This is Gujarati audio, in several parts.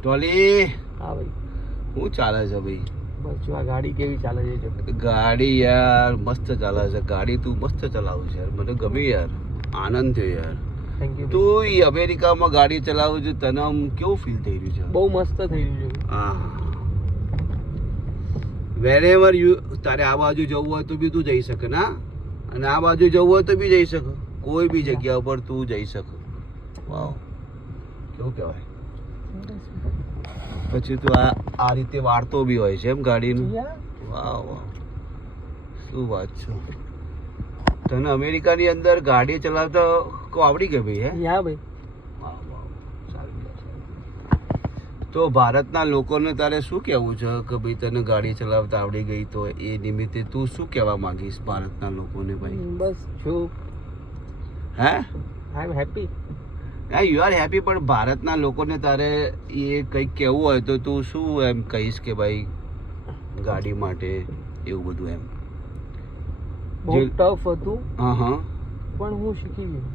ટોલી હા ભાઈ, શું ચાલે છે ભાઈ? બસ જો આ ગાડી કેવી ચાલે છે જો. ગાડી યાર મસ્ત ચાલે છે. ગાડી તું મસ્ત ચલાવું છે યાર, મને ગમી યાર, આનંદ થયો યાર. Thank you. તું અમેરિકામાં ગાડી ચલાવું છે, તને આમ કેવું ફીલ થઈ રહ્યું છે? બહુ મસ્ત થઈ રહ્યું છે. હા, વેરેવર યુ, તારે આ બાજુ જવું હોય તો બી તું જઈ શકે ના, અને આ બાજુ જવું હોય તો બી જઈ શકે. કોઈ બી જગ્યા ઉપર તું જઈ શકે. વાવ, કેવું કહેવાય. પછી તું આ રીતે વાળતો બી હોય છે એમ ગાડીનું? વાહ વાહ, શું વાત છે. તને અમેરિકાની અંદર ગાડી ચલાવતા આવડી ગઈ ભાઈ? હે યા ભાઈ. વાહ વાહ, સારું. તો ભારતના લોકોને તારે શું કહેવું છે કે ભાઈ તને ગાડી ચલાવતા આવડી ગઈ, તો એ નિમિત્તે તું શું કહેવા માંગીશ ભારતના લોકોને ભાઈ? બસ છું. હે, આઈ એમ હેપી. હા, યુ આર હેપી, પણ ભારતના લોકોને તારે એ કંઈક કહેવું હોય તો તું શું એમ કહીશ કે ભાઈ ગાડી માટે એવું બધું એમ? બહુ ટફ હતું હા હા, પણ હું શીખી ગયો.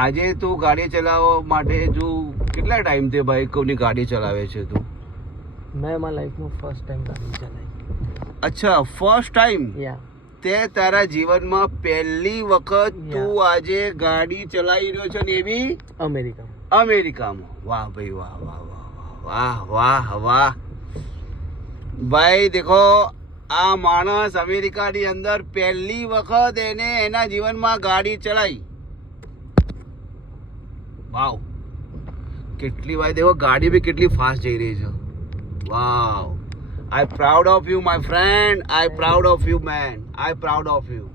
આજે તું ગાડી ચલાવવા માટે જો કેટલા ટાઈમથી ભાઈ કોની ગાડી ચલાવે છે તું? મેં મારા લાઈફમાં ફર્સ્ટ ટાઈમ ગાડી ચલાવી. અચ્છા, ફર્સ્ટ ટાઈમ? યા. તે તારા જીવનમાં પહેલી વખત તું આજે ગાડી ચલાવી રહ્યો છે ને, એવી અમેરિકા. અમેરિકામાં? વાહ ભાઈ વાહ વાહ વાહ વાહ વાહ વાહ. ભાઈ દેખો, આ માણસ અમેરિકાની અંદર પહેલી વખત એને એના જીવનમાં ગાડી ચલાવી. વાવ, કેટલી વાર દેખો ગાડી બી કેટલી ફાસ્ટ જઈ રહી છે. Wow, I proud of you my friend, I proud of you man, I proud of you.